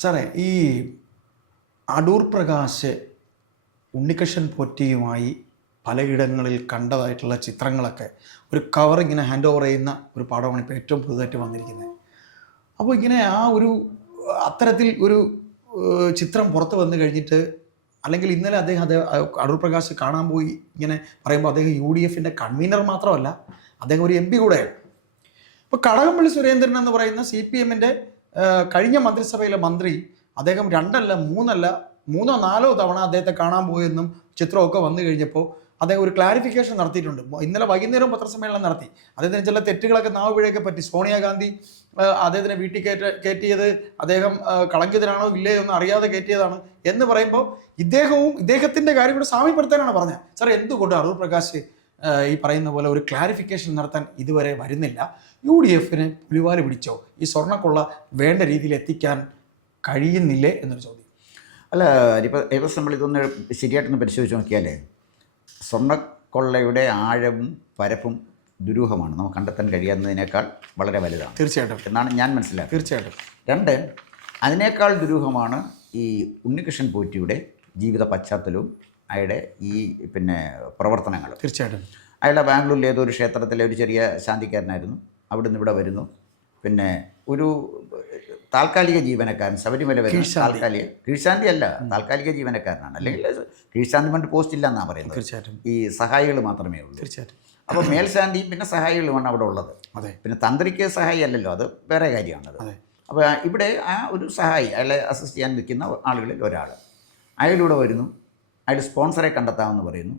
സാറേ, ഈ അടൂർ പ്രകാശ് ഉണ്ണികൃഷ്ണൻ പോറ്റിയുമായി പലയിടങ്ങളിൽ കണ്ടതായിട്ടുള്ള ചിത്രങ്ങളൊക്കെ ഒരു കവർ ഇങ്ങനെ ഹാൻഡ് ഓവർ ചെയ്യുന്ന ഒരു പടമാണ് ഇപ്പോൾ ഏറ്റവും പുതുതായിട്ട് വന്നിരിക്കുന്നത്. അപ്പോൾ ഇങ്ങനെ അത്തരത്തിൽ ഒരു ചിത്രം പുറത്ത് വന്നു കഴിഞ്ഞിട്ട്, അല്ലെങ്കിൽ ഇന്നലെ അടൂർ പ്രകാശ് കാണാൻ പോയി ഇങ്ങനെ പറയുമ്പോൾ അദ്ദേഹം UDF കൺവീനർ മാത്രമല്ല, അദ്ദേഹം ഒരു MP കൂടെയാണ്. ഇപ്പോൾ കടകംപള്ളി സുരേന്ദ്രൻ എന്ന് പറയുന്ന CPM കഴിഞ്ഞ മന്ത്രിസഭയിലെ മന്ത്രി, അദ്ദേഹം 2 3 4 തവണ അദ്ദേഹത്തെ കാണാൻ പോയെന്നും ചിത്രമൊക്കെ വന്നു കഴിഞ്ഞപ്പോൾ അദ്ദേഹം ഒരു ക്ലാരിഫിക്കേഷൻ നടത്തിയിട്ടുണ്ട്. ഇന്നലെ വൈകുന്നേരം പത്രസമ്മേളനം നടത്തി. അദ്ദേഹത്തിന് ചില തെറ്റുകളൊക്കെ നാവുപിഴയൊക്കെ പറ്റി. സോണിയാഗാന്ധി അദ്ദേഹത്തിനെ വീട്ടിൽ കയറ്റിയത് അദ്ദേഹം കളങ്കിതനാണോ ഇല്ലയോ എന്ന് അറിയാതെ കയറ്റിയതാണ് എന്ന് പറയുമ്പോൾ ഇദ്ദേഹത്തിൻ്റെ കാര്യം കൂടെ സാമ്യപ്പെടുത്താനാണ് പറഞ്ഞത്. സാർ, എന്തുകൊണ്ട് അടൂർ പ്രകാശ് ഈ പറയുന്ന പോലെ ഒരു ക്ലാരിഫിക്കേഷൻ നടത്താൻ ഇതുവരെ വരുന്നില്ല? UDF പുലിവാല് പിടിച്ചോ? ഈ സ്വർണ്ണക്കൊള്ള വേണ്ട രീതിയിൽ എത്തിക്കാൻ കഴിയുന്നില്ലേ എന്നൊരു ചോദ്യം. അല്ല, ഇപ്പോൾ നമ്മൾ ഇതൊന്ന് ശരിയായിട്ടൊന്ന് പരിശോധിച്ച് നോക്കിയാലേ സ്വർണ്ണക്കൊള്ളയുടെ ആഴവും പരപ്പും ദുരൂഹമാണ്. നമുക്ക് കണ്ടെത്താൻ കഴിയാവുന്നതിനേക്കാൾ വളരെ വലുതാണ്. തീർച്ചയായിട്ടും എന്നാണ് ഞാൻ മനസ്സിലാക്കുന്നത്. തീർച്ചയായിട്ടും. 2, അതിനേക്കാൾ ദുരൂഹമാണ് ഈ ഉണ്ണികൃഷ്ണൻ പോറ്റിയുടെ ജീവിത പശ്ചാത്തലവും അയാളുടെ ഈ പ്രവർത്തനങ്ങൾ. തീർച്ചയായിട്ടും. അയാളുടെ ബാംഗ്ലൂരിലെ ഏതോ ഒരു ക്ഷേത്രത്തിലെ ഒരു ചെറിയ ശാന്തിക്കാരനായിരുന്നു. അവിടുന്ന് ഇവിടെ വരുന്നു. ഒരു താൽക്കാലിക ജീവനക്കാരൻ, ശബരിമല വരുന്ന കീഴ്ശാന്തി അല്ല, താൽക്കാലിക ജീവനക്കാരനാണ്. അല്ലെങ്കിൽ കീഴ്ശാന്തി കൊണ്ട് പോസ്റ്റ് ഇല്ല എന്നാണ് പറയുന്നത്. തീർച്ചയായിട്ടും. ഈ സഹായികൾ മാത്രമേ ഉള്ളൂ. തീർച്ചയായിട്ടും. അപ്പോൾ മേൽശാന്തിയും പിന്നെ സഹായികളുമാണ് അവിടെ ഉള്ളത്. അതെ. പിന്നെ തന്ത്രിക്ക് സഹായി അല്ലല്ലോ, അത് വേറെ കാര്യമാണത്. അപ്പോൾ ഇവിടെ ആ ഒരു സഹായി, അയാളെ അസിസ്റ്റ് ചെയ്യാൻ നിൽക്കുന്ന ആളുകളിൽ ഒരാൾ അയാളിലൂടെ വരുന്നു. അയാൾ സ്പോൺസറെ കണ്ടെത്താമെന്ന് പറയുന്നു.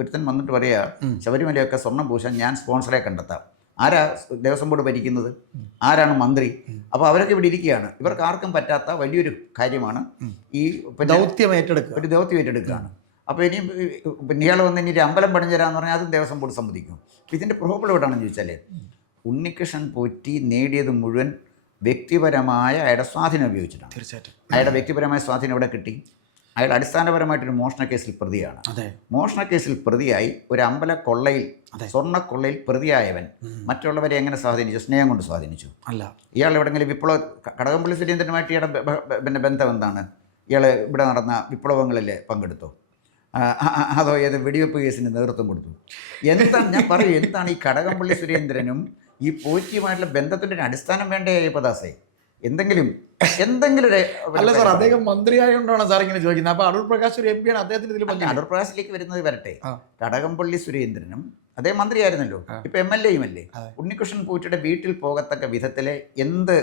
ഒരുത്തൻ വന്നിട്ട് പറയുക, ശബരിമലയൊക്കെ സ്വർണ്ണം പൂശാൻ ഞാൻ സ്പോൺസറെ കണ്ടെത്താം. ആരാ ദേവസ്വം ബോർഡ് ഭരിക്കുന്നത്? ആരാണ് മന്ത്രി? അപ്പോൾ അവരൊക്കെ ഇവിടെ ഇരിക്കുകയാണ്. ഇവർക്ക് ആർക്കും പറ്റാത്ത വലിയൊരു കാര്യമാണ് ഈ ദൗത്യം ഏറ്റെടുക്കുക. ഒരു ദൗത്യം ഏറ്റെടുക്കുകയാണ്. അപ്പോൾ ഇയാൾ വന്ന് ഇനി ഒരു അമ്പലം പണിഞ്ഞു തരാമെന്ന് പറഞ്ഞാൽ അതും ദേവസ്വം ബോർഡ് സമ്മതിക്കും. അപ്പോൾ ഇതിൻ്റെ പ്രോബ്ലം എവിടെയാണെന്ന് ചോദിച്ചാൽ, ഉണ്ണികൃഷ്ണൻ പോറ്റി നേടിയത് മുഴുവൻ വ്യക്തിപരമായ അയാളുടെ സ്വാധീനം ഉപയോഗിച്ചിട്ടാണ്. തീർച്ചയായിട്ടും. അയാളുടെ വ്യക്തിപരമായ സ്വാധീനം എവിടെ കിട്ടി? അയാൾ അടിസ്ഥാനപരമായിട്ടൊരു മോഷണ കേസിൽ പ്രതിയാണ്. മോഷണ കേസിൽ പ്രതിയായി ഒരു അമ്പലക്കൊള്ളയിൽ, സ്വർണ്ണക്കൊള്ളയിൽ പ്രതിയായവൻ മറ്റുള്ളവരെ എങ്ങനെ സ്വാധീനിച്ചു? സ്നേഹം കൊണ്ട് സ്വാധീനിച്ചു അല്ല. ഇയാൾ എവിടെയെങ്കിലും കടകംപള്ളി സുരേന്ദ്രനുമായിട്ട് ഇയാളുടെ ബന്ധം എന്താണ്? ഇയാൾ ഇവിടെ നടന്ന വിപ്ലവങ്ങളിൽ പങ്കെടുത്തോ? അതോ ഏത് വെടിവെപ്പ് കേസിന് നേതൃത്വം കൊടുത്തു? എന്താണ് ഞാൻ പറയൂ, എന്താണ് ഈ കടകംപള്ളി സുരേന്ദ്രനും ഈ പോറ്റിയുമായിട്ടുള്ള ബന്ധത്തിൻ്റെ ഒരു അടിസ്ഥാനം വേണ്ടേ പദാസേ? എന്തെങ്കിലും അല്ല സാർ, അദ്ദേഹം മന്ത്രിയായതുകൊണ്ടാണ് സാർ ഇങ്ങനെ ചോദിക്കുന്നത്. അപ്പോൾ അടൂർ പ്രകാശ് ഒരു MP ആണ്, അദ്ദേഹത്തിന് ഇതിൽ അടൂർ പ്രകാശിലേക്ക് വരുന്നത് വരട്ടെ. കടകംപള്ളി സുരേന്ദ്രനും അദ്ദേഹം മന്ത്രിയായിരുന്നല്ലോ, ഇപ്പം MLA യും അല്ലേ. ഉണ്ണികൃഷ്ണൻ പോറ്റിയുടെ വീട്ടിൽ പോകത്തക്ക വിധത്തിലെ എന്ത്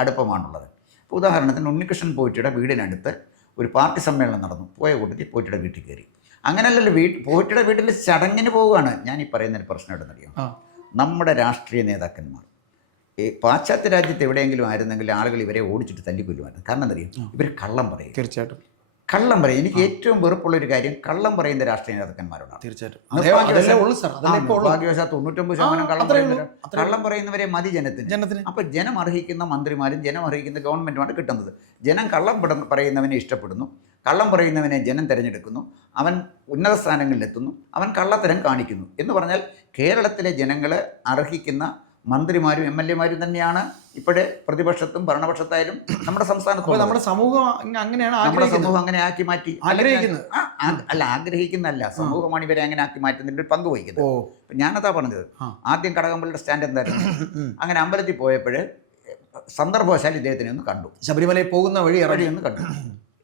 അടുപ്പമാണുള്ളത്? ഇപ്പോൾ ഉദാഹരണത്തിന് ഉണ്ണികൃഷ്ണൻ പോറ്റിയുടെ വീടിനടുത്ത് ഒരു പാർട്ടി സമ്മേളനം നടന്നു. പോയ കൂട്ടത്തിൽ പോറ്റിയുടെ വീട്ടിൽ കയറി. അങ്ങനെയല്ലല്ലോ, പോറ്റിയുടെ വീട്ടിൽ ചടങ്ങിന് പോവുകയാണ്. ഞാൻ ഈ പറയുന്നൊരു പ്രശ്നം എവിടെന്നറിയാം, നമ്മുടെ രാഷ്ട്രീയ നേതാക്കന്മാർ പാശ്ചാത്യ രാജ്യത്ത് എവിടെയെങ്കിലും ആയിരുന്നെങ്കിൽ ആളുകൾ ഇവരെ ഓടിച്ചിട്ട് തല്ലിക്കൊല്ലുമായിരുന്നു. കാരണം എന്തറിയാം? ഇവർ കള്ളം പറയും. തീർച്ചയായിട്ടും കള്ളം പറയും. എനിക്ക് ഏറ്റവും വെറുപ്പുള്ളൊരു കാര്യം കള്ളം പറയുന്ന രാഷ്ട്രീയ നേതാക്കന്മാരോടാണ്. തീർച്ചയായിട്ടും. ഭാഗ്യവശാൽ 99% കള്ളം പറയുന്നവരെ മതി ജനത്തിന്. അപ്പോൾ ജനം അർഹിക്കുന്ന മന്ത്രിമാരും ജനം അർഹിക്കുന്ന ഗവൺമെൻറ്റുമാണ് കിട്ടുന്നത്. ജനം കള്ളം പറയുന്നവനെ ഇഷ്ടപ്പെടുന്നു, കള്ളം പറയുന്നവനെ ജനം തിരഞ്ഞെടുക്കുന്നു, അവൻ ഉന്നത സ്ഥാനങ്ങളിലെത്തുന്നു, അവൻ കള്ളത്തരം കാണിക്കുന്നു എന്ന് പറഞ്ഞാൽ കേരളത്തിലെ ജനങ്ങൾ അർഹിക്കുന്ന മന്ത്രിമാരും MLA മാരും തന്നെയാണ് ഇപ്പോഴേ പ്രതിപക്ഷത്തും ഭരണപക്ഷത്തായാലും നമ്മുടെ സംസ്ഥാനത്ത്. നമ്മുടെ സമൂഹം അങ്ങനെയാണ്, നമ്മുടെ സമൂഹം അങ്ങനെ ആക്കി മാറ്റി ആഗ്രഹിക്കുന്നതല്ല, സമൂഹമാണ് ഇവരെ അങ്ങനെ ആക്കി മാറ്റുന്നതിൽ പങ്ക് വഹിക്കുന്നത്. ഞാനതാ പറഞ്ഞത്. ആദ്യം കടകംപള്ളിയുടെ സ്റ്റാൻഡ് എന്തായിരുന്നു? അങ്ങനെ അമ്പലത്തിൽ പോയപ്പോൾ സന്ദർഭവശാൽ ഇദ്ദേഹത്തിനെ ഒന്ന് കണ്ടു. ശബരിമലയിൽ പോകുന്ന വഴി ഒന്ന് കണ്ടു.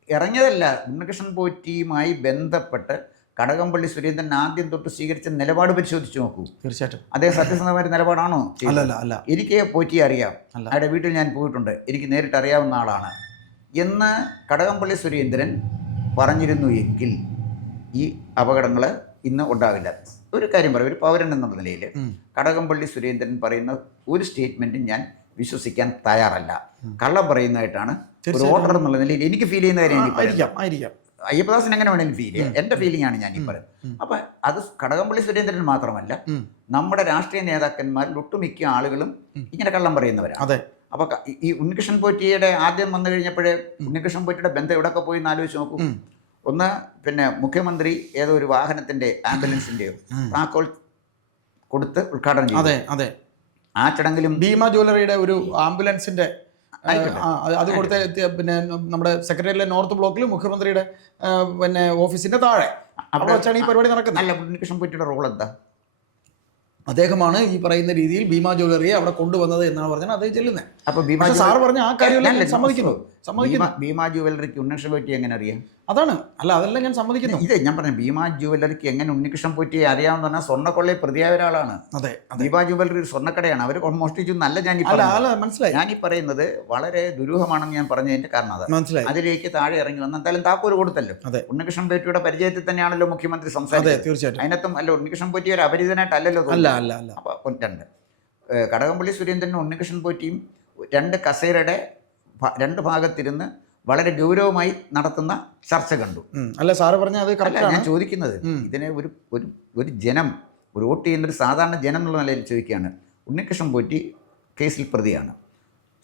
ഇറങ്ങിയതല്ല, ഉണ്ണികൃഷ്ണൻ പോറ്റിയുമായി ബന്ധപ്പെട്ട് കടകംപള്ളി സുരേന്ദ്രൻ ആദ്യം തൊട്ട് സ്വീകരിച്ച നിലപാട് പരിശോധിച്ച് നോക്കൂ. തീർച്ചയായിട്ടും. അദ്ദേഹം സത്യസന്ധമായ നിലപാടാണോ? അല്ല. എനിക്ക് പോറ്റിയെ അറിയാം, അയാളുടെ വീട്ടിൽ ഞാൻ പോയിട്ടുണ്ട്, എനിക്ക് നേരിട്ട് അറിയാവുന്ന ആളാണ് എന്ന് കടകംപള്ളി സുരേന്ദ്രൻ പറഞ്ഞിരുന്നു എങ്കിൽ ഈ അപകടങ്ങൾ ഇന്ന് ഉണ്ടാവില്ല. ഒരു കാര്യം പറയും, ഒരു പൗരൻ എന്നുള്ള നിലയിൽ കടകംപള്ളി സുരേന്ദ്രൻ പറയുന്ന ഒരു സ്റ്റേറ്റ്മെൻറ്റും ഞാൻ വിശ്വസിക്കാൻ തയ്യാറല്ല. കള്ളം പറയുന്നതായിട്ടാണ് ഒരു വോട്ടർ എന്നുള്ള നിലയിൽ എനിക്ക് ഫീൽ ചെയ്യുന്ന കാര്യം. അയ്യപ്പദാസൻ എങ്ങനെ വേണമെങ്കിലും ഫീൽ ചെയ്യാം. എൻ്റെ ഫീലിംഗ് ആണ് ഞാൻ ഈ പറയുന്നത്. അപ്പം അത് കടകംപള്ളി സുരേന്ദ്രൻ മാത്രമല്ല, നമ്മുടെ രാഷ്ട്രീയ നേതാക്കന്മാരിൽ ഒട്ടുമിക്ക ആളുകളും ഇങ്ങനെ കള്ളം പറയുന്നവരാണ്. അപ്പോൾ ഈ ഉണ്ണികൃഷ്ണൻ പോറ്റിയുടെ ആദ്യം വന്നു കഴിഞ്ഞപ്പോഴേ ഉണ്ണികൃഷ്ണൻ പോറ്റിയുടെ ബന്ധം എവിടെയൊക്കെ പോയി എന്ന് ആലോചിച്ച് നോക്കും. ഒന്ന്, മുഖ്യമന്ത്രി ഏതോ ഒരു വാഹനത്തിൻ്റെ ആംബുലൻസിൻ്റെയോ താക്കോൽ കൊടുത്ത് ഉദ്ഘാടനം ചെയ്തു. ആ ചടങ്ങിലും ഭീമ ജ്വല്ലറിയുടെ ഒരു ആംബുലൻസിൻ്റെ ആയിക്കോട്ടെ. അത് കൊടുത്ത പിന്നെ നമ്മുടെ സെക്രട്ടറിയിലെ നോർത്ത് ബ്ലോക്കിൽ മുഖ്യമന്ത്രിയുടെ പിന്നെ ഓഫീസിന്റെ താഴെ അവിടെ വെച്ചാണ് ഈ പരിപാടി നടക്കുന്നത്. അല്ല, ഉണ്ണികൃഷ്ണൻ പോറ്റിയുടെ റോൾ എന്താ? അദ്ദേഹമാണ് ഈ പറയുന്ന രീതിയിൽ ഭീമ ജ്വല്ലറിയെ അവിടെ കൊണ്ടുവന്നത് എന്നാണ് പറഞ്ഞാൽ അദ്ദേഹം ചെല്ലുന്നത്. അപ്പൊ സാർ പറഞ്ഞ ആ കാര്യം സമ്മതിക്കുന്നു. ഭീമ ജ്വല്ലറിക്ക് ഉണ്ണികൃഷ്ണൻ പോറ്റിയെ എങ്ങനെ അറിയാം? അതാണ്, അല്ല അതെല്ലാം ഞാൻ സമ്മതിക്കുന്നു. ഇത് ഞാൻ പറഞ്ഞു, ഭീമ ജ്വല്ലറിക്ക് എങ്ങനെ ഉണ്ണികൃഷ്ണൻ പോറ്റിയെ അറിയാമെന്ന് പറഞ്ഞാൽ സ്വർണ്ണക്കൊള്ളയിൽ പ്രതിയായ ഒരാളാണ്. അതെ, ഭീമ ജ്വല്ലറി ഒരു സ്വർണ്ണക്കടയാണ്. അവർ മോഷ്ടിച്ചു എന്നല്ല മനസ്സിലായി. ഞാൻ ഈ പറയുന്നത് വളരെ ദുരൂഹമാണെന്ന് ഞാൻ പറഞ്ഞതിന്റെ കാരണം അതാണ്. മനസ്സിലായി. അതിലേക്ക് താഴെ ഇറങ്ങി വന്ന് എന്തായാലും താക്കോല് കൊടുത്തല്ലോ. ഉണ്ണികൃഷ്ണൻ പോറ്റിയുടെ പരിചയത്തിൽ തന്നെയാണല്ലോ മുഖ്യമന്ത്രി സംസാരിച്ചത്. തീർച്ചയായിട്ടും. അതിനകത്തും അല്ല, ഉണ്ണികൃഷ്ണൻ പോറ്റി ഒരു അപരിചിതനായിട്ടല്ലോ. അപ്പൊ രണ്ട് കടകംപള്ളി സുരേന്ദ്രനും ഉണ്ണികൃഷ്ണൻ പോറ്റിയും രണ്ട് കസേരയുടെ രണ്ട് ഭാഗത്തിരുന്ന് വളരെ ഗൗരവമായി നടത്തുന്ന ചർച്ച കണ്ടു. അല്ല സാറ് പറഞ്ഞ അത് ഞാൻ ചോദിക്കുന്നത്, ഇതിനെ ഒരു ജനം, ഒരു വോട്ട് ചെയ്യുന്ന ഒരു സാധാരണ ജനം എന്നുള്ള നിലയിൽ ചോദിക്കുകയാണ്. ഉണ്ണികൃഷ്ണൻ പോറ്റി കേസിൽ പ്രതിയാണ്,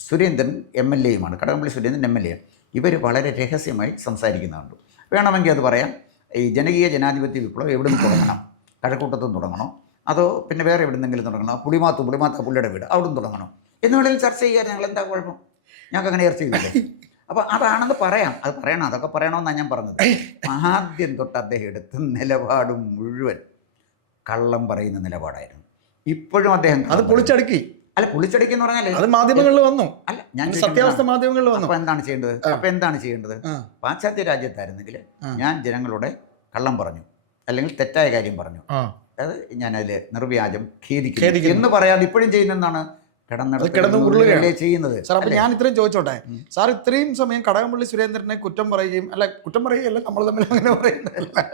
സുരേന്ദ്രൻ MLA-യുമാണ്, കടകംപള്ളി സുരേന്ദ്രൻ MLA. ഇവർ വളരെ രഹസ്യമായി സംസാരിക്കുന്നുണ്ട്. വേണമെങ്കിൽ അത് പറയാം, ഈ ജനകീയ ജനാധിപത്യ വിപ്ലവം എവിടെ നിന്ന് തുടങ്ങണം? കഴക്കൂട്ടത്തുനിന്ന് തുടങ്ങണോ, അതോ പിന്നെ വേറെ എവിടെ നിന്നെങ്കിലും തുടങ്ങണോ? പുളിമാത്ത പുള്ളിയുടെ വീട് അവിടെ നിന്ന് തുടങ്ങണോ എന്ന് വേണമെങ്കിൽ ചർച്ച ചെയ്യാൻ ഞങ്ങൾ എന്താ കുഴപ്പം? ഞങ്ങൾക്ക് അങ്ങനെ ചർച്ച ചെയ്യില്ലേ? അപ്പോൾ അതാണെന്ന് പറയാം, അത് പറയണം, അതൊക്കെ പറയണമെന്നാണ് ഞാൻ പറഞ്ഞത്. ആദ്യം തൊട്ട് അദ്ദേഹം എടുത്ത നിലപാടും മുഴുവൻ കള്ളം പറയുന്ന നിലപാടായിരുന്നു. ഇപ്പോഴും അദ്ദേഹം അത് പൊളിച്ചടുക്കി. അല്ല, പൊളിച്ചടുക്കി എന്ന് പറഞ്ഞാൽ അത് മാധ്യമങ്ങളിൽ വന്നു. അല്ല, ഞാൻ സത്യാവസ്ഥ മാധ്യമങ്ങളിൽ വന്നു. അപ്പോൾ എന്താണ് ചെയ്യേണ്ടത്? പാശ്ചാത്യ രാജ്യത്തായിരുന്നെങ്കിൽ ഞാൻ ജനങ്ങളോട് കള്ളം പറഞ്ഞു അല്ലെങ്കിൽ തെറ്റായ കാര്യം പറഞ്ഞു, അത് ഞാനതിൽ നിർവ്യാജം ഖേദിക്കുന്നു എന്ന് പറയാതെ ഇപ്പോഴും ചെയ്യുന്നതാണ് ചെയ്യുന്നത്. സാർ, അപ്പൊ ഞാൻ ഇത്രയും ചോദിച്ചോട്ടെ സാർ, ഇത്രയും സമയം കടകംപള്ളി സുരേന്ദ്രനെ കുറ്റം പറയുകയല്ല, നമ്മൾ തമ്മിൽ അങ്ങനെ പറയുന്നില്ല,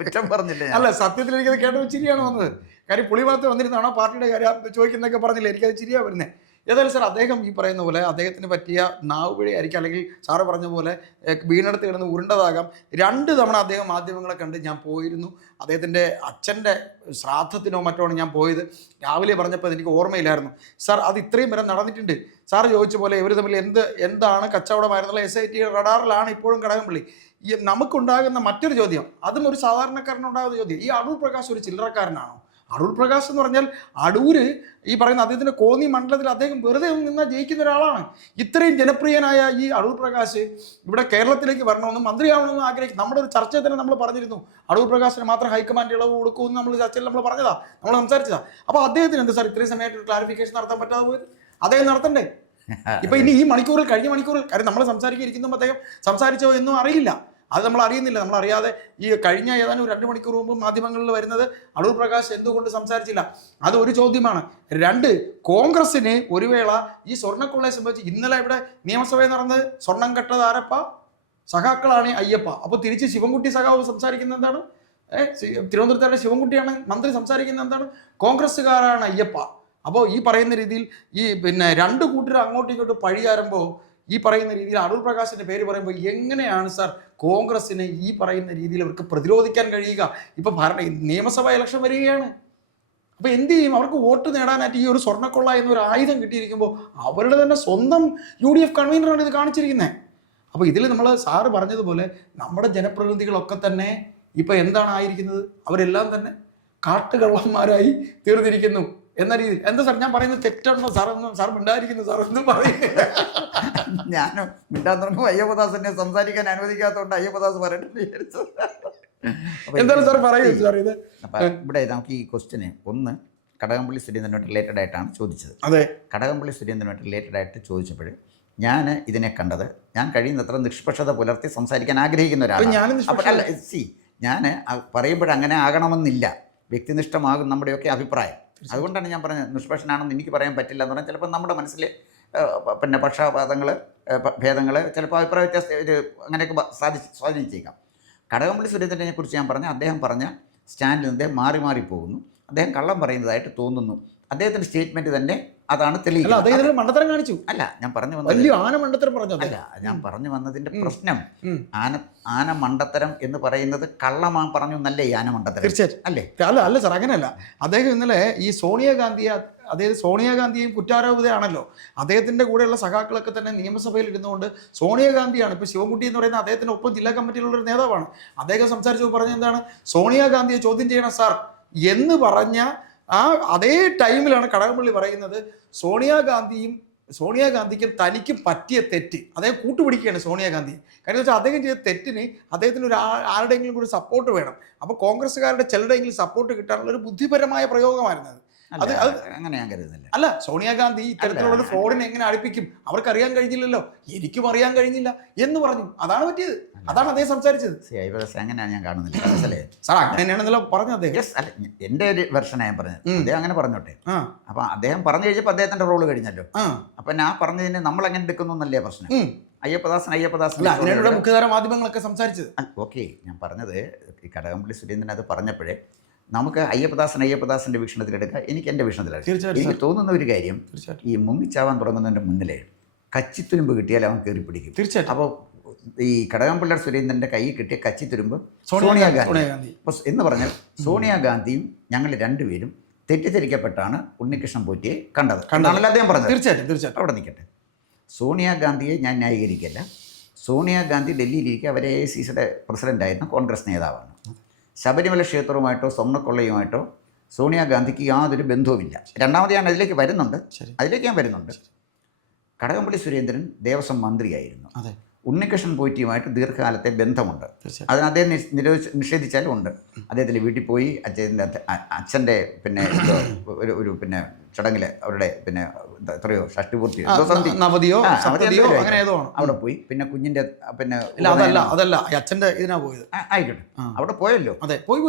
കുറ്റം പറഞ്ഞില്ല. അല്ല, സത്യത്തിൽ എനിക്കത് കേട്ടത് ചിരിയാണ് വന്നത്. കാര്യം പുളിഭാഗത്ത് വന്നിരുന്നാണോ പാർട്ടിയുടെ കാര്യം ചോദിക്കുന്നതൊക്കെ പറഞ്ഞില്ല, എനിക്കത് ചിരിയാ വരുന്നത്. ഏതായാലും സാർ, അദ്ദേഹം ഈ പറയുന്ന പോലെ അദ്ദേഹത്തിന് പറ്റിയ നാവുപിഴയായിരിക്കും, അല്ലെങ്കിൽ സാറ് പറഞ്ഞ പോലെ വീണെടുത്ത് കിടന്ന് ഉരുണ്ടതാകാം. 2 തവണ അദ്ദേഹം മാധ്യമങ്ങളെ കണ്ട് ഞാൻ പോയിരുന്നു. അദ്ദേഹത്തിൻ്റെ അച്ഛൻ്റെ ശ്രാദ്ധത്തിനോ മറ്റോ ആണ് ഞാൻ പോയത്. രാവിലെ പറഞ്ഞപ്പോൾ എനിക്ക് ഓർമ്മയില്ലായിരുന്നു. സാർ, അത് ഇത്രയും വരെ നടന്നിട്ടുണ്ട്. സാറ് ചോദിച്ച പോലെ ഇവർ തമ്മിൽ എന്താണ് കച്ചവടമായിരുന്നുള്ള SIT റഡാറിലാണ് ഇപ്പോഴും കടകംപള്ളി. നമുക്കുണ്ടാകുന്ന മറ്റൊരു ചോദ്യം, അതും ഒരു സാധാരണക്കാരനുണ്ടാകുന്ന ചോദ്യം, ഈ അടൂർ പ്രകാശ് ഒരു ചില്ലറക്കാരനാണോ? അടൂർ പ്രകാശ് എന്ന് പറഞ്ഞാൽ അടൂര് ഈ പറയുന്ന അദ്ദേഹത്തിൻ്റെ കോന്നി മണ്ഡലത്തിൽ അദ്ദേഹം വെറുതെ നിന്നാൽ ജയിക്കുന്ന ഒരാളാണ്. ഇത്രയും ജനപ്രിയനായ ഈ അടൂർ പ്രകാശ് ഇവിടെ കേരളത്തിലേക്ക് വരണമെന്നും മന്ത്രിയാവണമെന്നും ആഗ്രഹിക്കും. നമ്മുടെ ഒരു ചർച്ചയിൽ തന്നെ നമ്മൾ പറഞ്ഞിരുന്നു, അടൂർ പ്രകാശിന് മാത്രം ഹൈക്കമാൻഡ് ഇളവ് കൊടുക്കുമെന്ന് നമ്മൾ ചർച്ചയിൽ നമ്മൾ പറഞ്ഞതാ, നമ്മൾ സംസാരിച്ചതാ. അപ്പോൾ അദ്ദേഹത്തിന് എന്താ സാർ ഇത്രയും സമയമായിട്ട് ക്ലാരിഫിക്കേഷൻ നടത്താൻ പറ്റാതെ പോയത്? അദ്ദേഹം നടത്തണ്ടേ? ഇപ്പൊ ഇനി ഈ കഴിഞ്ഞ മണിക്കൂറിൽ കാര്യം നമ്മൾ സംസാരിക്കുമ്പോൾ അദ്ദേഹം സംസാരിച്ചോ എന്നും അറിയില്ല, അത് നമ്മൾ അറിയുന്നില്ല. നമ്മളറിയാതെ ഈ കഴിഞ്ഞ ഏതാനും 2 മണിക്കൂർ മുമ്പ് മാധ്യമങ്ങളിൽ വരുന്നത് അടൂർ പ്രകാശ് എന്തുകൊണ്ട് സംസാരിച്ചില്ല, അത് ഒരു ചോദ്യമാണ്. 2, കോൺഗ്രസിന് ഒരു വേള ഈ സ്വർണ്ണക്കൊള്ളയെ സംബന്ധിച്ച് ഇന്നലെ ഇവിടെ നിയമസഭയിൽ നടന്നത് സ്വർണം കെട്ടത് ആരപ്പ? സഖാക്കളാണ് അയ്യപ്പ. അപ്പോൾ തിരിച്ച് ശിവൻകുട്ടി സഖാവ് സംസാരിക്കുന്നത് എന്താണ്? തിരുവനന്തപുരത്തെ ശിവൻകുട്ടിയാണ് മന്ത്രി സംസാരിക്കുന്നത് എന്താണ്? കോൺഗ്രസ്സുകാരാണ് അയ്യപ്പ. അപ്പോൾ ഈ പറയുന്ന രീതിയിൽ ഈ പിന്നെ 2 കൂട്ടർ അങ്ങോട്ടും ഇങ്ങോട്ടും പഴിയാറുമ്പോൾ ഈ പറയുന്ന രീതിയിൽ അടൂർ പ്രകാശിൻ്റെ പേര് പറയുമ്പോൾ എങ്ങനെയാണ് സാർ കോൺഗ്രസിനെ ഈ പറയുന്ന രീതിയിൽ അവർക്ക് പ്രതിരോധിക്കാൻ കഴിയുക? ഇപ്പോൾ നിയമസഭാ ഇലക്ഷൻ വരികയാണ്. അപ്പോൾ എന്ത് ചെയ്യും? അവർക്ക് വോട്ട് നേടാനായിട്ട് ഈ ഒരു സ്വർണ്ണക്കൊള്ള എന്നൊരു ആയുധം കിട്ടിയിരിക്കുമ്പോൾ അവരുടെ തന്നെ സ്വന്തം UDF കൺവീനറാണ് ഇത് കാണിച്ചിരിക്കുന്നത്. അപ്പോൾ ഇതിൽ നമ്മൾ സാറ് പറഞ്ഞതുപോലെ നമ്മുടെ ജനപ്രതിനിധികളൊക്കെ തന്നെ ഇപ്പോൾ എന്താണ് ആയിരിക്കുന്നത്? അവരെല്ലാം തന്നെ കാട്ടുകള്ളന്മാരായി തീർന്നിരിക്കുന്നു എന്ന രീതിയിൽ. എന്താ സാർ ഞാൻ പറയുന്നത് തെറ്റുണ്ടോ? സാർ മിണ്ടായിരിക്കുന്നു, സാർ ഒന്നും പറയുന്നില്ല. ഞാൻ മിണ്ടാൻ തുടങ്ങുമ്പോൾ അയ്യപ്പദാസിനെ സംസാരിക്കാൻ അനുവദിക്കാത്തതുകൊണ്ട് അയ്യപ്പദാസ് പറയട്ടെ വിചാരിച്ചു. എന്താണ് സാർ പറയുന്നത് സാർ? ഇത് ഇവിടെ നമുക്ക് ഈ ക്വസ്റ്റ്യന് ഒന്ന് കടകംപള്ളി സുരേന്ദ്രനുമായിട്ട് റിലേറ്റഡ് ആയിട്ടാണ് ചോദിച്ചത്. അതെ, കടകംപള്ളി സുരേന്ദ്രനുമായിട്ട് റിലേറ്റഡ് ആയിട്ട് ചോദിച്ചപ്പോൾ ഞാൻ ഇതിനെ കണ്ടത്, ഞാൻ കഴിയുന്നത്ര നിഷ്പക്ഷത പുലർത്തി സംസാരിക്കാൻ ആഗ്രഹിക്കുന്ന ഒരാളാണ്. ഞാൻ പറയുമ്പോഴങ്ങനെ ആകണമെന്നില്ല, വ്യക്തിനിഷ്ഠമാകും നമ്മുടെയൊക്കെ അഭിപ്രായം. അതുകൊണ്ടാണ് ഞാൻ പറഞ്ഞത് നിഷ്പക്ഷനാണെന്ന് എനിക്ക് പറയാൻ പറ്റില്ല എന്ന് പറഞ്ഞാൽ ചിലപ്പോൾ നമ്മുടെ മനസ്സിൽ പിന്നെ ഭേദങ്ങൾ ചിലപ്പോൾ അഭിപ്രായ വ്യത്യാസം അങ്ങനെയൊക്കെ സ്വാധീനിച്ചേക്കാം. കടകംപള്ളി സുരേന്ദ്രനെ കുറിച്ച് ഞാൻ പറഞ്ഞ അദ്ദേഹം പറഞ്ഞ സ്റ്റാൻഡിൽ നിന്ന് മാറി പോകുന്നു. അദ്ദേഹം കള്ളം പറയുന്നതായിട്ട് തോന്നുന്നു. അദ്ദേഹത്തിൻ്റെ സ്റ്റേറ്റ്മെൻറ്റ് തന്നെ അതാണ് തെളിയിക്കുന്നത്. മണ്ടത്തരം കാണിച്ചു അല്ല ഞാൻ പറഞ്ഞു വന്നതിൻ്റെ പ്രശ്നം, ആന മണ്ടത്തരം എന്ന് പറയുന്നത് കള്ളമാ പറഞ്ഞു എന്നല്ലേ ഈ ആന മണ്ടത്തരം? തീർച്ചയായിട്ടും അല്ലേ? അല്ല സാർ, അങ്ങനെയല്ല. അദ്ദേഹം ഇന്നലെ ഈ സോണിയാഗാന്ധിയെയും കുറ്റാരോപിതയാണല്ലോ. അദ്ദേഹത്തിൻ്റെ കൂടെയുള്ള സഖാക്കളൊക്കെ തന്നെ നിയമസഭയിൽ ഇരുന്നുകൊണ്ട് സോണിയാഗാന്ധിയാണ് ഇപ്പോൾ ശിവൻകുട്ടി എന്ന് പറയുന്ന അദ്ദേഹത്തിൻ്റെ ഒപ്പം ജില്ലാ കമ്മിറ്റിയിലുള്ളൊരു നേതാവാണ്. അദ്ദേഹം സംസാരിച്ചു പറഞ്ഞ എന്താണ്? സോണിയാഗാന്ധിയെ ചോദ്യം ചെയ്യണം സാർ എന്ന് പറഞ്ഞ അതേ ടൈമിലാണ് കടകംപള്ളി പറയുന്നത് സോണിയാഗാന്ധിയും സോണിയാഗാന്ധിക്കും തനിക്കും പറ്റിയ തെറ്റ് അദ്ദേഹം കൂട്ടുപിടിക്കുകയാണ് സോണിയാഗാന്ധി. കാര്യം വെച്ചാൽ അദ്ദേഹം ചെയ്ത തെറ്റിന് അദ്ദേഹത്തിന് ആരുടെയെങ്കിലും കൂടി സപ്പോർട്ട് വേണം. അപ്പോൾ കോൺഗ്രസ്സുകാരുടെ ചിലരുടെയെങ്കിലും സപ്പോർട്ട് കിട്ടാനുള്ള ഒരു ബുദ്ധിപരമായ പ്രയോഗമായിരുന്നു അത്. അങ്ങനെ ഞാൻ കരുതുന്നില്ല. അല്ല, സോണിയാഗാന്ധി ഇത്തരത്തിലുള്ള ഫ്രോഡിനെ എങ്ങനെ അടുപ്പിക്കും, അവർക്ക് അറിയാൻ കഴിഞ്ഞില്ലല്ലോ, എനിക്കും അറിയാൻ കഴിഞ്ഞില്ല എന്ന് പറഞ്ഞു. അതാണ് പറ്റിയത്, അതാണ് അദ്ദേഹം സംസാരിച്ചത്. അങ്ങനെയാണ് ഞാൻ കാണുന്നില്ല. മനസ്സിലായി സാർ, അങ്ങനെയാണെന്നല്ലോ പറഞ്ഞത് അദ്ദേഹം. അല്ല, എൻ്റെ ഒരു വെർഷനാണ് ഞാൻ പറഞ്ഞത്. അദ്ദേഹം അങ്ങനെ പറഞ്ഞോട്ടെ. അപ്പൊ അദ്ദേഹം പറഞ്ഞു കഴിഞ്ഞപ്പോൾ അദ്ദേഹത്തിന്റെ റോള് കഴിഞ്ഞല്ലോ. അപ്പൊ ഞാൻ പറഞ്ഞതിന് നമ്മൾ എങ്ങനെ എടുക്കുന്നു എന്നല്ലേ പ്രശ്നം. അയ്യപ്പദാസൻ അതിനുള്ള മുഖ്യധാര മാധ്യമങ്ങളൊക്കെ സംസാരിച്ചത്. ഓക്കെ, ഞാൻ പറഞ്ഞത് ഈ കടകംപള്ളി സുരേന്ദ്രൻ അത് പറഞ്ഞപ്പോഴേ നമുക്ക് അയ്യപ്പദാസൻ്റെ വീക്ഷണത്തിലെടുക്കാം, എനിക്ക് എൻ്റെ വീക്ഷണത്തിലെടുക്കാം. എനിക്ക് തോന്നുന്ന ഒരു കാര്യം, ഈ മുങ്ങിച്ചാവാൻ തുടങ്ങുന്നതിൻ്റെ മുന്നിലേ കച്ചിത്തുരുമ്പ് കിട്ടിയാൽ അവൻ കയറി പിടിക്കും. തീർച്ചയായിട്ടും. അപ്പോൾ ഈ കടകംപള്ളി സുരേന്ദ്രൻ്റെ കൈ കിട്ടിയ കച്ചിത്തുരുമ്പ് സോണിയാഗാന്ധി. അപ്പോൾ എന്ന് പറഞ്ഞാൽ സോണിയാഗാന്ധിയും ഞങ്ങൾ രണ്ടുപേരും തെറ്റിദ്ധരിക്കപ്പെട്ടാണ് ഉണ്ണികൃഷ്ണൻ പോറ്റിയെ കണ്ടത് എന്നാണല്ലോ അദ്ദേഹം പറഞ്ഞത്. തീർച്ചയായിട്ടും അവിടെ നിൽക്കട്ടെ. സോണിയാഗാന്ധിയെ ഞാൻ ന്യായീകരിക്കല്ല. സോണിയാഗാന്ധി ഡൽഹിയിലിരിക്കുക, അവർ AICCയുടെ പ്രസിഡൻ്റായിരുന്ന കോൺഗ്രസ് നേതാവാണ്. ശബരിമല ക്ഷേത്രവുമായിട്ടോ സ്വർണ്ണക്കൊള്ളയുമായിട്ടോ സോണിയാഗാന്ധിക്ക് യാതൊരു ബന്ധവുമില്ല. രണ്ടാമത് ഞാൻ അതിലേക്ക് വരുന്നുണ്ട്. കടകംപള്ളി സുരേന്ദ്രൻ ദേവസ്വം മന്ത്രിയായിരുന്നു. ഉണ്ണികൃഷ്ണൻ പോറ്റിയുമായിട്ട് ദീർഘകാലത്തെ ബന്ധമുണ്ട്. അതിന് അദ്ദേഹം നിഷേധിച്ചാലും ഉണ്ട്. അദ്ദേഹത്തിൻ്റെ വീട്ടിൽ പോയി അച്ഛൻ്റെ പിന്നെ ഒരു പിന്നെ ചടങ്ങിൽ അവരുടെ പിന്നെ എത്രയോ ഷഷ്ടിപൂർത്തി അവിടെ പോയി. പിന്നെ കുഞ്ഞിൻ്റെ പിന്നെ അതല്ല അച്ഛൻ്റെ ഇതിനാ പോയത്. ആയിക്കോട്ടെ, അവിടെ പോയല്ലോ. അതെ, പോയി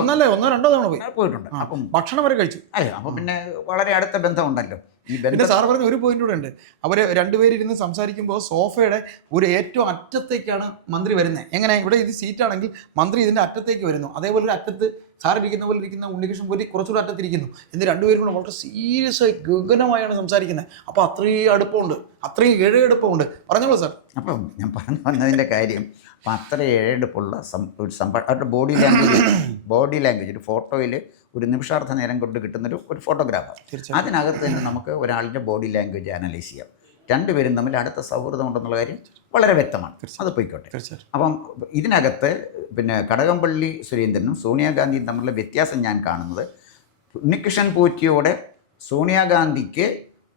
ഒന്നോ രണ്ടോ തവണ പോയിട്ടുണ്ട്. അപ്പം ഭക്ഷണം വരെ കഴിച്ചു. അപ്പം പിന്നെ വളരെ അടുത്ത ബന്ധമുണ്ടല്ലോ. പിന്നെ സാർ പറഞ്ഞ ഒരു പോയിന്റ് കൂടെ ഉണ്ട്. അവർ രണ്ടുപേരിരുന്ന് സംസാരിക്കുമ്പോൾ സോഫയുടെ ഒരു ഏറ്റവും അറ്റത്തേക്കാണ് മന്ത്രി വരുന്നത്. എങ്ങനെ ഇവിടെ ഇത് സീറ്റാണെങ്കിൽ മന്ത്രി ഇതിൻ്റെ അറ്റത്തേക്ക് വരുന്നു, അതേപോലെ ഒരു അറ്റത്ത് സാർ ഇരിക്കുന്ന പോലെ ഇരിക്കുന്ന ഉണ്ണികൃഷ്ണൻ പോറ്റി കുറച്ചുകൂടെ അറ്റത്തിരിക്കുന്നു. എന്ന് രണ്ടുപേരും കൂടെ വളരെ സീരിയസ് ആയി ഗഗനമായാണ് സംസാരിക്കുന്നത്. അപ്പോൾ അത്രയും അടുപ്പമുണ്ട്, അത്രയും ഇഴയെടുപ്പമുണ്ട്. പറഞ്ഞോളൂ സാർ. അപ്പം ഞാൻ പറഞ്ഞു വന്നതിൻ്റെ കാര്യം, അപ്പം അത്ര ഇഴയെടുപ്പുള്ള ഒരു അവരുടെ ബോഡി ലാംഗ്വേജ് ഒരു ഫോട്ടോയിൽ ഒരു നിമിഷാർത്ഥ നേരം കൊണ്ട് കിട്ടുന്നൊരു ഫോട്ടോഗ്രാഫർ. അതിനകത്ത് തന്നെ നമുക്ക് ഒരാളുടെ ബോഡി ലാംഗ്വേജ് അനലൈസ് ചെയ്യാം. രണ്ടുപേരും തമ്മിൽ അടുത്ത സൗഹൃദമുണ്ടെന്നുള്ള കാര്യം വളരെ വ്യക്തമാണ്. അത് പോയിക്കോട്ടെ. അപ്പം ഇതിനകത്ത് പിന്നെ കടകംപള്ളി സുരേന്ദ്രനും സോണിയാഗാന്ധിയും തമ്മിലുള്ള വ്യത്യാസം ഞാൻ കാണുന്നത്, ഉണ്ണികൃഷ്ണൻ പോറ്റിയോടെ സോണിയാഗാന്ധിക്ക്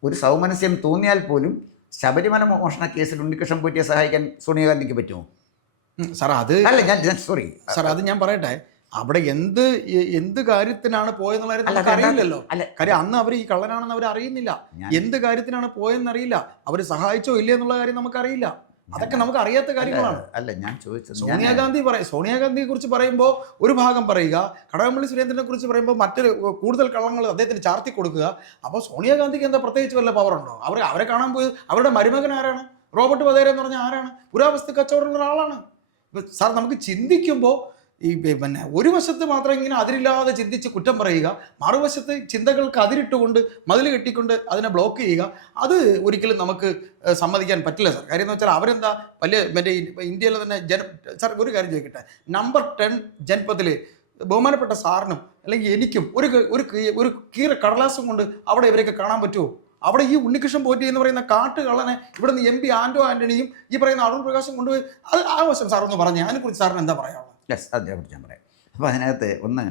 ഒരു സൗമനസ്യം തോന്നിയാൽ പോലും ശബരിമല മോഷണ കേസിൽ ഉണ്ണികൃഷ്ണൻ പോറ്റിയെ സഹായിക്കാൻ സോണിയാഗാന്ധിക്ക് പറ്റുമോ? സാർ അത് അല്ല, ഞാൻ സോറി സാർ, അത് ഞാൻ പറയട്ടെ. അവിടെ എന്ത് കാര്യത്തിനാണ് പോയെന്നുള്ള കാര്യം നമുക്ക് അറിയില്ലല്ലോ. കാര്യം അന്ന് അവർ ഈ കള്ളനാണെന്ന് അവർ അറിയുന്നില്ല. എന്ത് കാര്യത്തിനാണ് പോയെന്നറിയില്ല. അവർ സഹായിച്ചോ ഇല്ലേ എന്നുള്ള കാര്യം നമുക്കറിയില്ല. അതൊക്കെ നമുക്ക് അറിയാത്ത കാര്യങ്ങളാണ്. അല്ല, ഞാൻ ചോദിച്ചത് സോണിയാഗാന്ധിയെ കുറിച്ച് പറയുമ്പോൾ ഒരു ഭാഗം പറയുക, കടകംപള്ളി സുരേന്ദ്രനെ കുറിച്ച് പറയുമ്പോൾ മറ്റൊരു കൂടുതൽ കള്ളങ്ങൾ അദ്ദേഹത്തിന് ചാർത്തി കൊടുക്കുക. അപ്പോൾ സോണിയാഗാന്ധിക്ക് എന്താ പ്രത്യേകിച്ച് വല്ല പവറുണ്ടോ? അവരെ കാണാൻ പോയി അവരുടെ മരുമകൻ ആരാണ്? റോബർട്ട് വധേര എന്ന് പറഞ്ഞാൽ ആരാണ്? പുരാവസ്തു കച്ചവടമുള്ള ഒരാളാണ്. സാർ, നമുക്ക് ചിന്തിക്കുമ്പോൾ ഈ പിന്നെ ഒരു വശത്ത് മാത്രം ഇങ്ങനെ അതിരില്ലാതെ ചിന്തിച്ച് കുറ്റം പറയുക, മറുവശത്ത് ചിന്തകൾക്ക് അതിരിട്ടുകൊണ്ട് മതിൽ കെട്ടിക്കൊണ്ട് അതിനെ ബ്ലോക്ക് ചെയ്യുക, അത് ഒരിക്കലും നമുക്ക് സമ്മതിക്കാൻ പറ്റില്ല സാർ. കാര്യം എന്ന് വെച്ചാൽ അവരെന്താ വലിയ മറ്റേ ഇന്ത്യയിലെ തന്നെ സാർ ഒരു കാര്യം ചോദിക്കട്ടെ, നമ്പർ 10 ജൻപത്തിൽ ബഹുമാനപ്പെട്ട സാറിനും അല്ലെങ്കിൽ എനിക്കും ഒരു കീറ കടലാസം കൊണ്ട് അവിടെ ഇവരെയൊക്കെ കാണാൻ പറ്റുമോ? അവിടെ ഈ ഉണ്ണികൃഷ്ണൻ പോറ്റി എന്ന് പറയുന്ന കാട്ടുകള്ളനെ ഇവിടെ നിന്ന് MP ആന്റണിയും ഈ പറയുന്ന അടൂർ പ്രകാശും കൊണ്ടുപോയി അത് ആ വശം സാർ ഒന്ന് പറഞ്ഞേ, അതിനെക്കുറിച്ച് സാറിന് എന്താ പറയാനുള്ളത്? അതേക്കുറിച്ച് ഞാൻ പറയാം. അപ്പോൾ അതിനകത്ത് ഒന്ന്,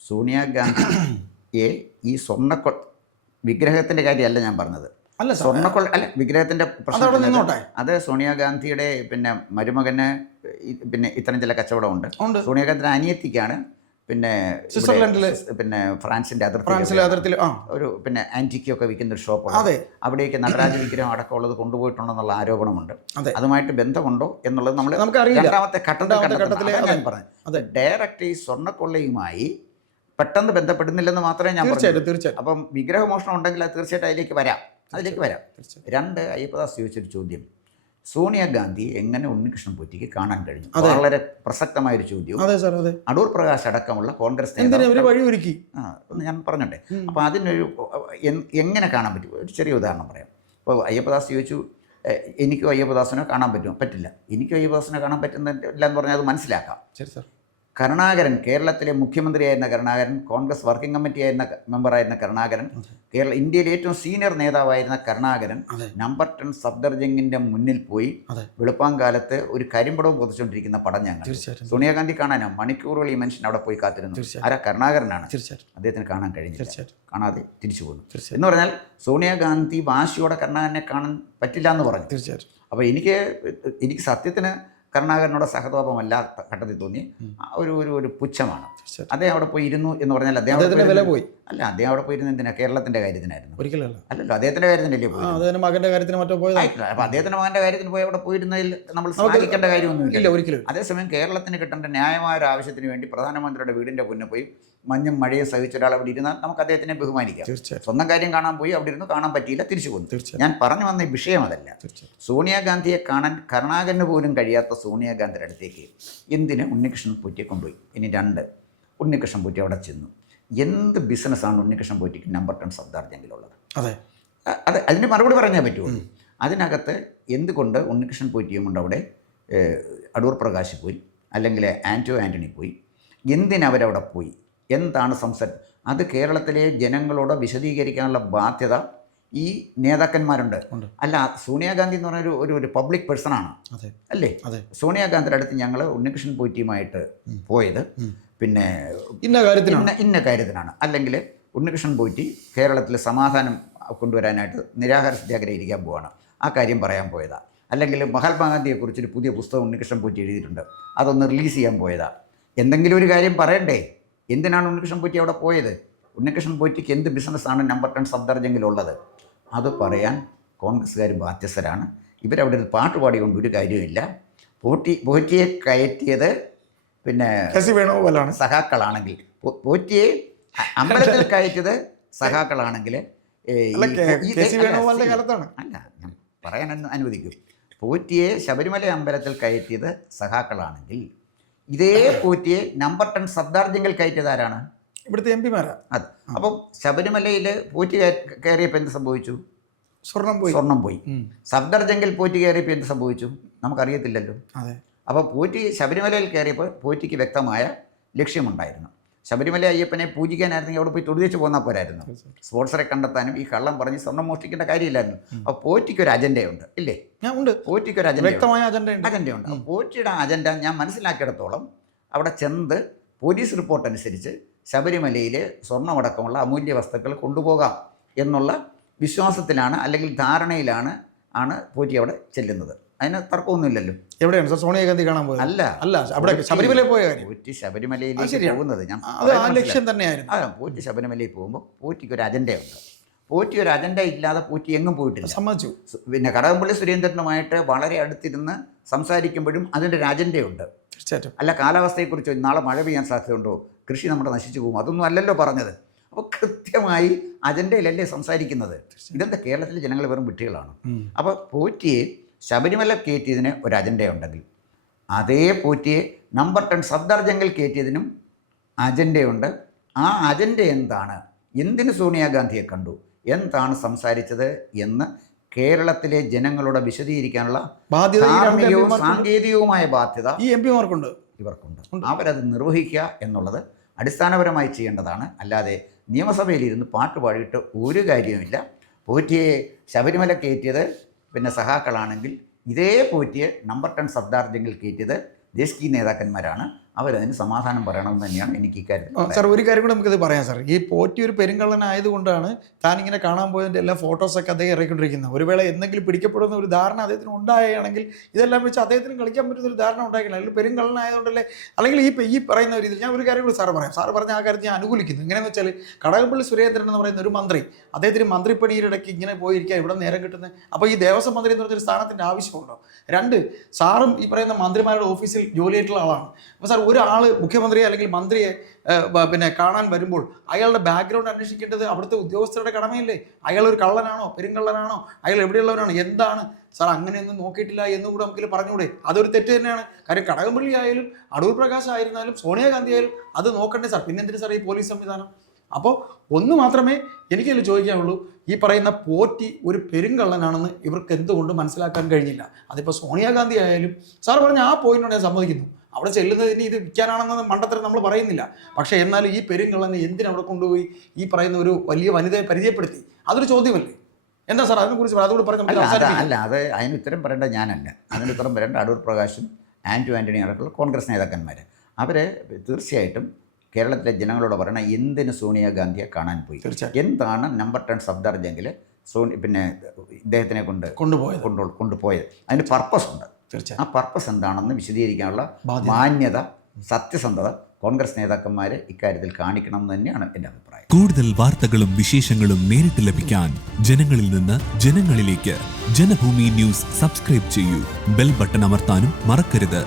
സോണിയാഗാന്ധിയെ ഈ വിഗ്രഹത്തിൻ്റെ കാര്യമല്ല ഞാൻ പറഞ്ഞത്. അല്ല, അല്ല, വിഗ്രഹത്തിൻ്റെ പ്രശ്നം അത് സോണിയാഗാന്ധിയുടെ പിന്നെ മരുമകന് പിന്നെ ഇത്തരം ചില കച്ചവടമുണ്ട്. സോണിയാഗാന്ധിയുടെ അനിയത്തിക്കാണ് പിന്നെ സ്വിറ്റ്സർലൻഡിലെ പിന്നെ ഫ്രാൻസിൻ്റെ അതിർത്തിയിൽ ഒരു പിന്നെ ആൻറ്റിക്കൊക്കെ വിൽക്കുന്ന ഒരു ഷോപ്പുണ്ട്. അവിടേക്ക് നടരാജ വിഗ്രഹം അടക്കമുള്ളത് കൊണ്ടുപോയിട്ടുണ്ടെന്നുള്ള ആരോപണമുണ്ട്. അതുമായിട്ട് ബന്ധമുണ്ടോ എന്നുള്ളത് നമുക്കറിയില്ല. രണ്ടാമത്തെ ഘട്ടത്തിൽ ഞാൻ പറഞ്ഞത് ഡയറക്റ്റ് ഈ സ്വർണ്ണക്കൊള്ളയുമായി പെട്ടെന്ന് ബന്ധപ്പെടുന്നില്ലെന്ന് മാത്രമേ ഞാൻ പറഞ്ഞു. അപ്പം വിഗ്രഹമോഷണം ഉണ്ടെങ്കിൽ അത് തീർച്ചയായിട്ടും അതിലേക്ക് വരാം. 2, അയ്യപ്പദാസ് ചോദിച്ചൊരു ചോദ്യം, സോണിയാഗാന്ധി എങ്ങനെ ഉണ്ണികൃഷ്ണൻ പോറ്റിക്ക് കാണാൻ കഴിഞ്ഞു? വളരെ പ്രസക്തമായൊരു ചോദ്യം. അടൂർ പ്രകാശ് അടക്കമുള്ള കോൺഗ്രസ് വഴിയൊരുക്കി ഞാൻ പറഞ്ഞോട്ടെ. അപ്പോൾ അതിനൊരു എങ്ങനെ കാണാൻ പറ്റും? ഒരു ചെറിയ ഉദാഹരണം പറയാം. ഇപ്പോൾ അയ്യപ്പദാസ് ചോദിച്ചു, എനിക്കും അയ്യപ്പദാസിനെ കാണാൻ പറ്റുമോ? പറ്റില്ല. എനിക്കും അയ്യപ്പദാസിനെ കാണാൻ പറ്റുന്നില്ല എന്ന് പറഞ്ഞാൽ അത് മനസ്സിലാക്കാം. കരുണാകരൻ, കേരളത്തിലെ മുഖ്യമന്ത്രിയായിരുന്ന കരുണാകരൻ, കോൺഗ്രസ് വർക്കിംഗ് കമ്മിറ്റി ആയിരുന്ന മെമ്പറായിരുന്ന കരുണാകരൻ, ഇന്ത്യയിലെ ഏറ്റവും സീനിയർ നേതാവായിരുന്ന കരുണാകരൻ നമ്പർ 10 സഫ്ദർജംഗിന്റെ മുന്നിൽ പോയി വെളുപ്പാങ്കാലത്ത് ഒരു കരിമ്പടവും പൊതിച്ചുകൊണ്ടിരിക്കുന്ന പടം ഞങ്ങൾ സോണിയാഗാന്ധി കാണാനോ മണിക്കൂറുകൾ ഈ മനുഷ്യൻ അവിടെ പോയി കാത്തിരുന്നു. ആരാ? കരുണാകരനാണ്. അദ്ദേഹത്തിന് കാണാൻ കഴിഞ്ഞില്ല, കാണാതെ തിരിച്ചു പോന്നു. എന്ന് പറഞ്ഞാൽ സോണിയാഗാന്ധി വാശിയോടെ കരുണാകരനെ കാണാൻ പറ്റില്ല എന്ന് പറഞ്ഞു. അപ്പോൾ എനിക്ക് സത്യത്തിന് കരുണാകരനോട് സഹതാപമല്ല ഘട്ടത്തിൽ തോന്നി, ഒരു പുച്ഛമാണ്. അദ്ദേഹം അവിടെ പോയി ഇരുന്നു എന്ന് പറഞ്ഞാൽ അദ്ദേഹം അവിടെ പോയിരുന്ന എന്തിനാ? കേരളത്തിന്റെ കാര്യത്തിനായിരുന്നു. അല്ലല്ലോ, അദ്ദേഹത്തിന്റെ കാര്യത്തിനല്ലേ പോയി. മകന്റെ കാര്യത്തിന് മറ്റോ പോയത്. അപ്പൊ അദ്ദേഹത്തിന്റെ മകന്റെ കാര്യത്തിന് പോയി അവിടെ പോയിരുന്നതിൽ നമ്മൾ സാധിക്കേണ്ട കാര്യമൊന്നുമില്ല ഒരിക്കലും. അതേസമയം കേരളത്തിന് കിട്ടേണ്ട ന്യായമായ ഒരു ആവശ്യത്തിന് വേണ്ടി പ്രധാനമന്ത്രിയുടെ വീടിന്റെ മുന്നിൽ പോയി മഞ്ഞും മഴയും സഹിച്ച ഒരാൾ അവിടെ ഇരുന്നാൽ നമുക്ക് അദ്ദേഹത്തിനെ ബഹുമാനിക്കാം. സ്വന്തം കാര്യം കാണാൻ പോയി, അവിടെ ഇരുന്ന് കാണാൻ പറ്റിയില്ല, തിരിച്ചു പോന്നു. ഞാൻ പറഞ്ഞു വന്ന ഈ വിഷയം അതല്ല. സോണിയാഗാന്ധിയെ കാണാൻ കരുണാകരന് പോലും കഴിയാത്ത സോണിയാഗാന്ധിയുടെ അടുത്തേക്ക് എന്തിന് ഉണ്ണികൃഷ്ണൻ പോറ്റിയെ കൊണ്ടുപോയി? ഇനി 2, ഉണ്ണികൃഷ്ണൻ പോറ്റി അവിടെ ചെന്നു. എന്ത് ബിസിനസ്സാണ് ഉണ്ണികൃഷ്ണൻ പോറ്റിക്ക് നമ്പർ 10 സഫ്ദർജംഗിലുള്ളത്? അതിന് മറുപടി പറഞ്ഞേ പറ്റുള്ളൂ. അതിനകത്ത് എന്തുകൊണ്ട് ഉണ്ണികൃഷ്ണൻ പോറ്റിയും കൊണ്ട് അവിടെ അടൂർ പ്രകാശ് പോയി, അല്ലെങ്കിൽ ആൻ്റണി പോയി? എന്തിനവരവിടെ പോയി? എന്താണ് സംസാരം? അത് കേരളത്തിലെ ജനങ്ങളോട് വിശദീകരിക്കാനുള്ള ബാധ്യത ഈ നേതാക്കന്മാരുണ്ട്. അല്ല, സോണിയാഗാന്ധി എന്ന് പറഞ്ഞ ഒരു പബ്ലിക് പേഴ്സണാണ് അല്ലേ? സോണിയാഗാന്ധിയുടെ അടുത്ത് ഞങ്ങൾ ഉണ്ണികൃഷ്ണൻ പോറ്റിയുമായിട്ട് പോയത് പിന്നെ ഇന്ന കാര്യത്തിനാണ്, അല്ലെങ്കിൽ ഉണ്ണികൃഷ്ണൻ പോറ്റി കേരളത്തിൽ സമാധാനം കൊണ്ടുവരാനായിട്ട് നിരാഹാര സത്യാഗ്രഹം ഇരിക്കാൻ പോവാണ്, ആ കാര്യം പറയാൻ പോയതാ. അല്ലെങ്കിൽ മഹാത്മാഗാന്ധിയെക്കുറിച്ചൊരു പുതിയ പുസ്തകം ഉണ്ണികൃഷ്ണൻ പോറ്റി എഴുതിയിട്ടുണ്ട്, അതൊന്ന് റിലീസ് ചെയ്യാൻ പോയതാ. എന്തെങ്കിലും ഒരു കാര്യം പറയണ്ടേ? എന്തിനാണ് ഉണ്ണികൃഷ്ണൻ പോറ്റി അവിടെ പോയത്? ഉണ്ണികൃഷ്ണൻ പോറ്റിക്ക് എന്ത് ബിസിനസ്സാണ് നമ്പർ 10 സഫ്ദർജംഗിലുള്ളത്? അത് പറയാൻ കോൺഗ്രസ്സുകാർ ബാധ്യസ്ഥരാണ്. ഇവരവിടെ ഒരു പാട്ട് പാടിക്കൊണ്ട് ഒരു കാര്യമില്ല. പോറ്റിയെ കയറ്റിയത് പിന്നെ സഖാക്കളാണെങ്കിൽ, പോറ്റിയെ അമ്പലത്തിൽ കയറ്റിയത് സഖാക്കളാണെങ്കിൽ, അല്ല ഞാൻ പറയാൻ അനുവദിക്കും. പോറ്റിയെ ശബരിമല അമ്പലത്തിൽ കയറ്റിയത് സഖാക്കളാണെങ്കിൽ, ഇതേ പോറ്റിയെ നമ്പർ 10 സഫ്ദർജംഗിൽ കയറ്റിയത് ആരാണ്? ഇവിടുത്തെ MP-മാരാ. അത് അപ്പം ശബരിമലയിൽ പോറ്റി കയറിയപ്പോൾ എന്ത് സംഭവിച്ചു? സ്വർണം പോയി. സഫ്ദർജംഗിൽ പോറ്റി കയറിയപ്പോൾ എന്ത് സംഭവിച്ചു? നമുക്കറിയത്തില്ലല്ലോ. അപ്പോൾ പോറ്റി ശബരിമലയിൽ കയറിയപ്പോൾ പോറ്റിക്ക് വ്യക്തമായ ലക്ഷ്യമുണ്ടായിരുന്നു. ശബരിമല അയ്യപ്പനെ പൂജിക്കാനായിരുന്നെങ്കിൽ അവിടെ പോയി തൊടുതിച്ച് പോന്നാൽ പോരായിരുന്നു. സ്പോൺസറെ കണ്ടെത്താനും ഈ കള്ളം പറഞ്ഞ് സ്വർണ്ണം മോഷ്ടിക്കേണ്ട കാര്യമില്ലായിരുന്നു. അപ്പോൾ പോറ്റിക്കൊരു അജണ്ടയുണ്ട് ഇല്ലേ? പോറ്റിക്കൊരു അജണ്ടയുണ്ട്. പോറ്റിയുടെ അജണ്ട ഞാൻ മനസ്സിലാക്കിയിടത്തോളം അവിടെ ചെന്ന് പോലീസ് റിപ്പോർട്ട് അനുസരിച്ച് ശബരിമലയിൽ സ്വർണ്ണമടക്കമുള്ള അമൂല്യ വസ്തുക്കൾ കൊണ്ടുപോകാം എന്നുള്ള വിശ്വാസത്തിലാണ്, അല്ലെങ്കിൽ ധാരണയിലാണ് പോറ്റി അവിടെ ചെല്ലുന്നത്. അതിന് തർക്കമൊന്നുമില്ലല്ലോ. എവിടെയാണ് സാർ സോണിയാഗാന്ധി കാണാൻ പോയത്? അല്ല അവിടെ ശബരിമലയിൽ പോയ കാര്യം. പോറ്റി ശബരിമലയിലേക്ക് പോകുന്നത് ഞാൻ ലക്ഷ്യം തന്നെയായിരുന്നു. പോറ്റി ശബരിമലയിൽ പോകുമ്പോൾ പോറ്റിക്ക് ഒരു അജണ്ടയുണ്ട്. പോറ്റി ഒരു അജണ്ട ഇല്ലാതെ പോറ്റി എങ്ങും പോയിട്ടില്ല. സമ്മതിച്ചു. പിന്നെ കടകംപള്ളി സുരേന്ദ്രനുമായിട്ട് വളരെ അടുത്തിരുന്ന് സംസാരിക്കുമ്പോഴും അതിൻ്റെ ഒരു അജണ്ടയുണ്ട്. തീർച്ചയായിട്ടും. അല്ല കാലാവസ്ഥയെക്കുറിച്ചോ നാളെ മഴ പെയ്യാൻ സാധ്യതയുണ്ടോ, കൃഷി നമ്മുടെ നശിച്ചു പോകും, അതൊന്നും അല്ലല്ലോ പറഞ്ഞത്. അപ്പോൾ കൃത്യമായി അജണ്ടയിലല്ലേ സംസാരിക്കുന്നത്. ഇതെന്താ കേരളത്തിലെ ജനങ്ങൾ വെറും വിട്ടികളാണ്. അപ്പോൾ പോറ്റിയെ ശബരിമല കയറ്റിയതിന് ഒരു അജണ്ടയുണ്ടെങ്കിൽ, അതേ പോറ്റിയെ നമ്പർ 10 സഫ്ദർജംഗിൽ കയറ്റിയതിനും അജണ്ടയുണ്ട്. ആ അജണ്ട എന്താണ്? എന്തിന് സോണിയാഗാന്ധിയെ കണ്ടു, എന്താണ് സംസാരിച്ചത് എന്ന് കേരളത്തിലെ ജനങ്ങളോട് വിശദീകരിക്കാനുള്ള ധാർമ്മികവും സാങ്കേതികവുമായ ബാധ്യത ഈ MP-മാർക്കുണ്ട്, ഇവർക്കുണ്ട്. അവരത് നിർവഹിക്കുക എന്നുള്ളത് അടിസ്ഥാനപരമായി ചെയ്യേണ്ടതാണ്. അല്ലാതെ നിയമസഭയിലിരുന്ന് പാട്ട് പാടിയിട്ട് ഒരു കാര്യവുമില്ല. പോറ്റിയെ ശബരിമല കയറ്റിയത് പിന്നെ സഹാക്കളാണെങ്കിൽ, ഇതേ പോറ്റിയെ നമ്പർ 10 സഫ്ദർജംഗിൽ കയറ്റിയത് ദേശീയ നേതാക്കന്മാരാണ്. അവരതിന് സമാധാനം പറയണമെന്ന് തന്നെയാണ് എനിക്ക് ഇക്കാര്യം. സാർ ഒരു കാര്യം കൂടെ നമുക്കിത് പറയാം സാർ. ഈ പോറ്റി ഒരു പെരുങ്കള്ളനായതുകൊണ്ടാണ് താനിങ്ങനെ കാണാൻ പോയതിൻ്റെ എല്ലാ ഫോട്ടോസൊക്കെ അദ്ദേഹം ഇറക്കിക്കൊണ്ടിരിക്കുന്നത്. ഒരു വേള എന്തെങ്കിലും പിടിക്കപ്പെടുന്ന ഒരു ധാരണ അദ്ദേഹത്തിന് ഉണ്ടാവുകയാണെങ്കിൽ ഇതെല്ലാം വെച്ച് അദ്ദേഹത്തിന് കളിക്കാൻ പറ്റുന്ന ഒരു ധാരണ ഉണ്ടാക്കില്ല. അല്ലെങ്കിൽ പെരുങ്കള്ളനായതുകൊണ്ടല്ലേ, അല്ലെങ്കിൽ ഈ പറയുന്ന ഒരു രീതിയിൽ ഞാൻ ഒരു കാര്യം കൂടി സാറ് പറയാം. സാറ് പറഞ്ഞ ആ കാര്യത്തിൽ ഞാൻ അനുകൂലിക്കുന്നു. എങ്ങനെയെന്ന് വെച്ചാൽ കടകംപള്ളി സുരേന്ദ്രൻ എന്ന് പറയുന്ന ഒരു മന്ത്രി, അദ്ദേഹത്തിന് മന്ത്രിപ്പണിയിലിടയ്ക്ക് ഇങ്ങനെ പോയിരിക്കുക, ഇവിടെ നേരം കിട്ടുന്നത്. അപ്പോൾ ഈ ദേവസ്വം മന്ത്രി എന്ന് പറഞ്ഞൊരു സ്ഥാനത്തിൻ്റെ ആവശ്യമുണ്ടോ? 2, സാറും ഈ പറയുന്ന മന്ത്രിമാരുടെ ഓഫീസിൽ ജോലിയായിട്ടുള്ള ആളാണ്. അപ്പോൾ സാർ ഒരാൾ മുഖ്യമന്ത്രിയെ അല്ലെങ്കിൽ മന്ത്രിയെ പിന്നെ കാണാൻ വരുമ്പോൾ അയാളുടെ ബാക്ക്ഗ്രൗണ്ട് അന്വേഷിക്കേണ്ടത് അവിടുത്തെ ഉദ്യോഗസ്ഥരുടെ കടമയില്ലേ? അയാൾ ഒരു കള്ളനാണോ, പെരുങ്കള്ളനാണോ, അയാൾ എവിടെയുള്ളവരാണ്, എന്താണ്? സാർ അങ്ങനെയൊന്നും നോക്കിയിട്ടില്ല എന്നും കൂടെ നമുക്ക് പറഞ്ഞുകൂടെ? അതൊരു തെറ്റ് തന്നെയാണ്. കാര്യം കടകംപള്ളി ആയാലും അടൂർ പ്രകാശ് ആയിരുന്നാലും സോണിയാഗാന്ധി ആയാലും അത് നോക്കണ്ടേ സാർ? പിന്നെന്തിന് സാർ ഈ പോലീസ് സംവിധാനം? അപ്പോൾ ഒന്ന് മാത്രമേ എനിക്കതിൽ ചോദിക്കാനുള്ളൂ, ഈ പറയുന്ന പോറ്റി ഒരു പെരുങ്കള്ളനാണെന്ന് ഇവർക്ക് എന്തുകൊണ്ട് മനസ്സിലാക്കാൻ കഴിഞ്ഞില്ല? അതിപ്പോൾ സോണിയാഗാന്ധി ആയാലും സാർ പറഞ്ഞ ആ പോയിന്റിനോട് ഞാൻ സമ്മതിക്കുന്നു. അവിടെ ചെല്ലുന്നതിന് ഇത് വിൽക്കാനാണെന്ന് മണ്ടത്തരം നമ്മൾ പറയുന്നില്ല. പക്ഷേ എന്നാലും ഈ പെരുങ്കള്ളനെ എന്തിനവിടെ കൊണ്ടുപോയി ഈ പറയുന്ന ഒരു വലിയ വനിതയെ പരിചയപ്പെടുത്തി? അതൊരു ചോദ്യമല്ലേ? എന്താ സാർ അതിനെക്കുറിച്ച് അതുകൂടി പറഞ്ഞ് അല്ല, അത് അതിന് ഉത്തരം പറയേണ്ട ഞാനല്ല. അതിന് ഉത്തരം പറയേണ്ട അടൂർ പ്രകാശും ആൻ്റണി അടക്കമുള്ള കോൺഗ്രസ് നേതാക്കന്മാർ. അവർ തീർച്ചയായിട്ടും കേരളത്തിലെ ജനങ്ങളോട് പറയണം എന്തിന് സോണിയാഗാന്ധിയെ കാണാൻ പോയി, എന്താണ് നമ്പർ 10 സഫ്ദർജംഗിൽ പിന്നെ ഇദ്ദേഹത്തിനെ കൊണ്ടുപോയത്. അതിന് പർപ്പസ് ഉണ്ട്. ആ പർപ്പസ് എന്താണെന്ന് വിശദീകരിക്കാനുള്ള മാന്യത, സത്യസന്ധത കോൺഗ്രസ് നേതാക്കന്മാരെ ഇക്കാര്യത്തിൽ കാണിക്കണം എന്ന് തന്നെയാണ് എൻ്റെ അഭിപ്രായം. കൂടുതൽ വാർത്തകളും വിശേഷങ്ങളും നേരിട്ട് ലഭിക്കാൻ ജനങ്ങളിൽ നിന്ന് ജനങ്ങളിലേക്ക് ജനഭൂമി ന്യൂസ് സബ്സ്ക്രൈബ് ചെയ്യൂ. ബെൽ ബട്ടൺ അമർത്താനും മറക്കരുത്.